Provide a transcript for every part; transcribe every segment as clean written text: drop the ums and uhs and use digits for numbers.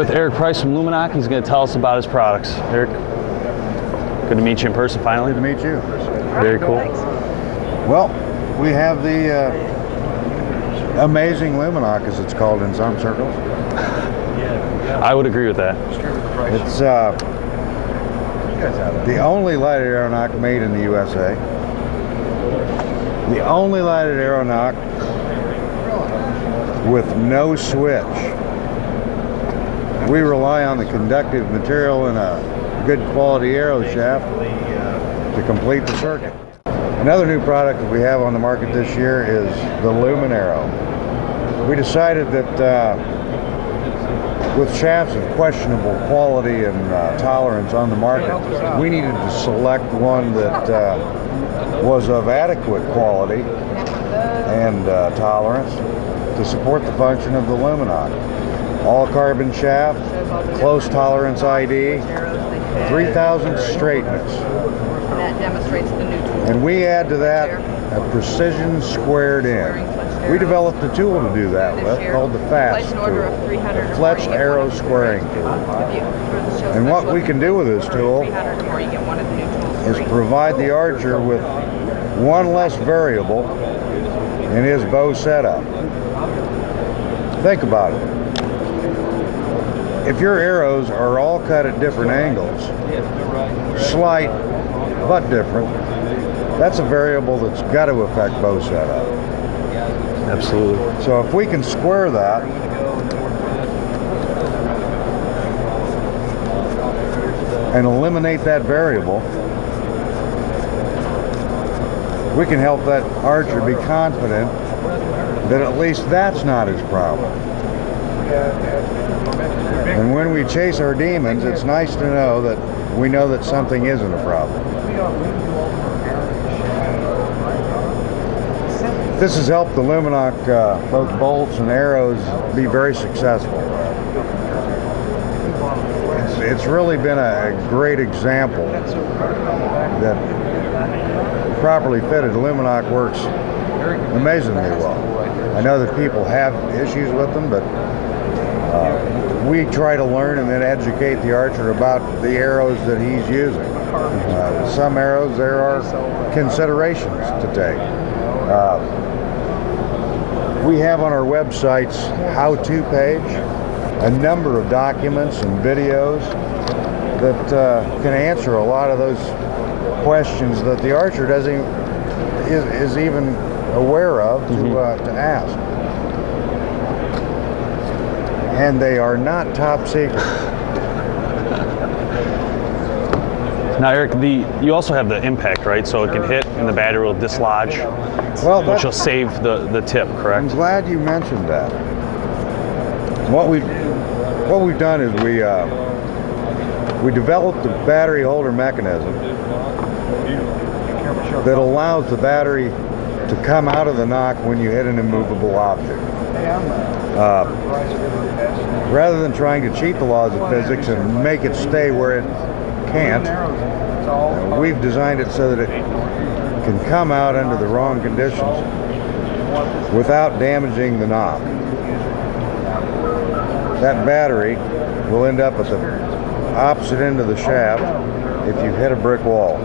with Eric Price from Lumenok. He's going to tell us about his products. Eric, good to meet you in person finally. Good to meet you. Very cool. Well, we have the amazing Lumenok, as it's called in some circles. I would agree with that. It's the only lighted aeronaut made in the USA. The only lighted aeronaut with no switch. We rely on the conductive material in a good quality arrow shaft to complete the circuit. Another new product that we have on the market this year is the Lumen Arrow. We decided that with shafts of questionable quality and tolerance on the market, we needed to select one that was of adequate quality and tolerance to support the function of the Lumenok. All carbon shaft, close tolerance ID, 3,000 straightness. That demonstrates the new tool. And we add to that a precision squared in. We developed a tool to do that with called the FAST tool, the Fletched Arrow Squaring Tool. And what we can do with this tool is provide the archer with one less variable in his bow setup. Think about it. If your arrows are all cut at different angles, slight but different, that's a variable that's got to affect bow setup. Absolutely. So if we can square that, and eliminate that variable, we can help that archer be confident that at least that's not his problem. And when we chase our demons, it's nice to know that we know that something isn't a problem. This has helped the Lumenok, both bolts and arrows, be very successful. It's really been a great example that properly fitted Lumenok works amazingly well. I know that people have issues with them, but we try to learn and then educate the archer about the arrows that he's using. Some arrows, there are considerations to take. We have on our website's how-to page a number of documents and videos that can answer a lot of those questions that the archer is even aware of to ask. And they are not top secret. Now, Eric, you also have the impact, right? So it can hit and the battery will dislodge, which will save the tip, correct? I'm glad you mentioned that. What we've done is we developed a battery holder mechanism that allows the battery to come out of the nock when you hit an immovable object. Rather than trying to cheat the laws of physics and make it stay where it can't, we've designed it so that it can come out under the wrong conditions without damaging the nock. That battery will end up at the opposite end of the shaft if you hit a brick wall.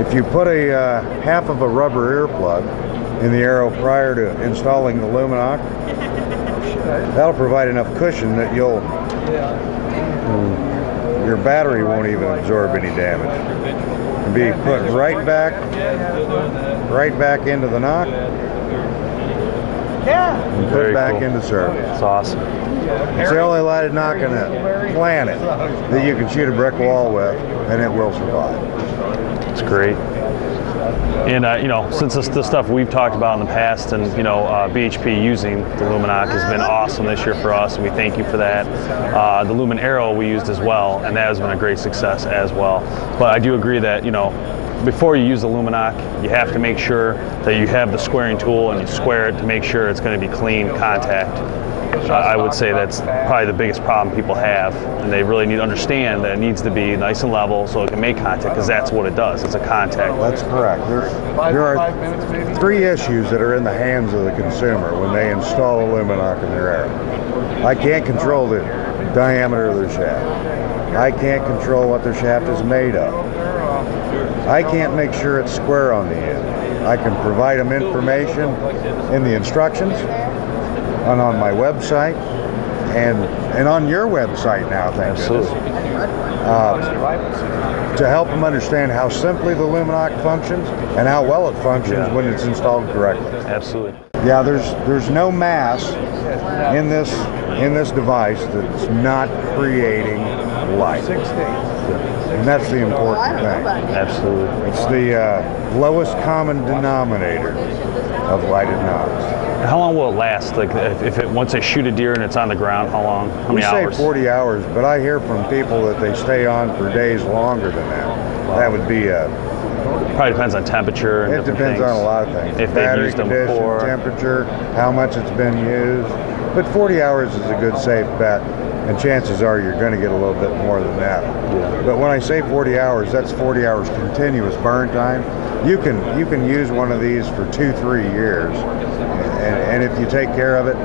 If you put a half of a rubber earplug in the arrow prior to installing the Lumenok, that'll provide enough cushion that your battery won't even absorb any damage. And be put right back into the nock and put back into service. That's awesome. It's the only lighted nock on the planet that you can shoot a brick wall with and it will survive. It's great. And you know, since the stuff we've talked about in the past, and you know, BHP using the Lumenok has been awesome this year for us, and we thank you for that. The Lumen Arrow we used as well, and that has been a great success as well. But I do agree that, you know, before you use the Lumenok, you have to make sure that you have the squaring tool and you square it to make sure it's going to be clean contact. I would say that's probably the biggest problem people have, and they really need to understand that it needs to be nice and level so it can make contact, because that's what it does. It's a contact. That's correct. There are three issues that are in the hands of the consumer when they install a Lumenok in their arrow. I can't control the diameter of their shaft. I can't control what their shaft is made of. I can't make sure it's square on the end. I can provide them information in the instructions and on my website and on your website now, thank goodness, to help them understand how simply the Lumenok functions and how well it functions when it's installed correctly. Absolutely. Yeah, there's no mass in this device that's not creating light, and that's the important thing. Absolutely. It's the lowest common denominator of lighted knobs. How long will it last? Like, if it once they shoot a deer and it's on the ground, how long? How many hours? We say 40 hours, but I hear from people that they stay on for days longer than that. That would be probably depends on temperature and it different depends things. on a lot of things. If they've Battery used them condition, before. temperature, how much it's been used. But 40 hours is a good safe bet, and chances are you're going to get a little bit more than that. Yeah. But when I say 40 hours, that's 40 hours continuous burn time. You can use one of these for 2-3 years, and if you take care of it,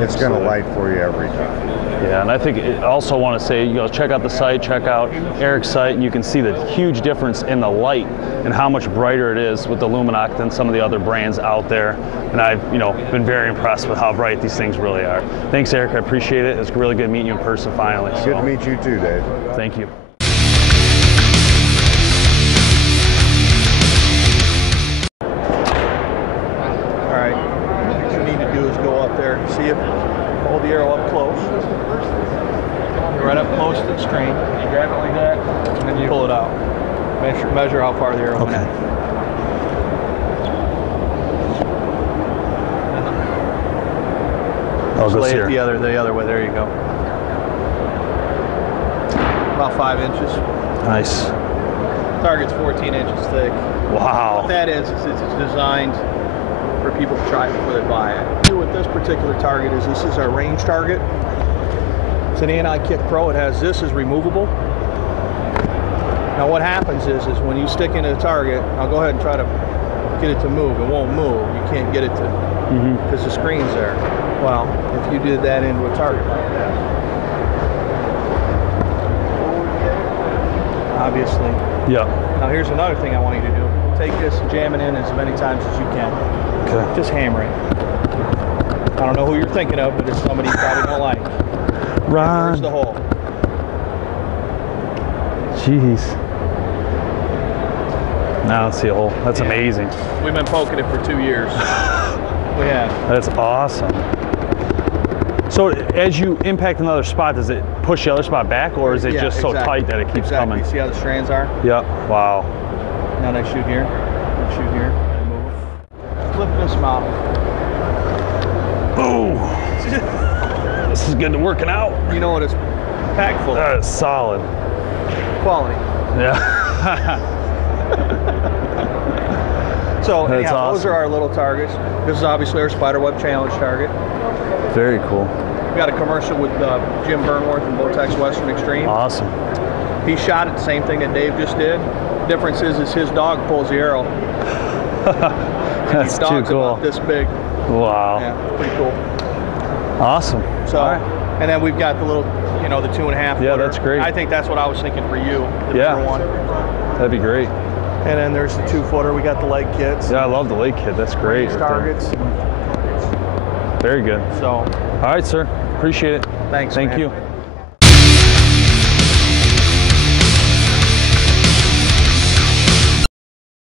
it's going to light for you every time. Yeah, and I think I also want to say, check out the site, check out Eric's site, and you can see the huge difference in the light and how much brighter it is with the Lumenok than some of the other brands out there. And I've, been very impressed with how bright these things really are. Thanks, Eric. I appreciate it. It's really good meeting you in person finally. Good to meet you too, Dave. Thank you. All right, what you need to do is go up there, see it, hold the arrow up close. Right up close to the screen. You grab it like that, and then you pull it out. Measure how far the arrow went in. I'll Just go lay see it her. the other way. There you go. About 5 inches. Nice. Target's 14 inches thick. Wow. What that is it's designed for people to try it before they buy it. With this particular target is this is our range target. It's an Anti-Kick Pro. It has this is removable. Now what happens is when you stick into the target, I'll go ahead and try to get it to move. It won't move. You can't get it to, because the screen's there. Well, if you did that into a target like that, obviously. Yeah. Now here's another thing I want you to do. Take this and jam it in as many times as you can. Okay. Just hammer it. I don't know who you're thinking of, but it's somebody you probably don't like. Ron. Where's the hole? Jeez. Now let's see a hole. That's Yeah. amazing. We've been poking it for 2 years. We have. That's awesome. So as you impact another spot, does it push the other spot back, or is it just so tight that it keeps coming? You see how the strands are? Yep. Wow. Now they shoot here. They shoot here. They move. Flip this mount. Ooh. This is good to working out. You know what it's packed full of? That is solid. Quality. Yeah. So That's anyhow, awesome. those are our little targets. This is obviously our SpyderWeb Challenge target. Very cool. We got a commercial with Jim Burnworth and Botex Western Extreme. Awesome. He shot it the same thing that Dave just did. Difference is his dog pulls the arrow. That's His too dog's cool. about this big. Wow. Yeah, pretty cool. Awesome. So, All right. and then we've got the little, the 2.5 Yeah, footer. that's great. I think that's what I was thinking for you. The Yeah. bigger one. That'd be great. And then there's the 2-footer. We got the leg kits. Yeah, I love the lake kit. That's great. Range targets. Very good. So, All right, sir. Appreciate it. thanks. Thank man. you.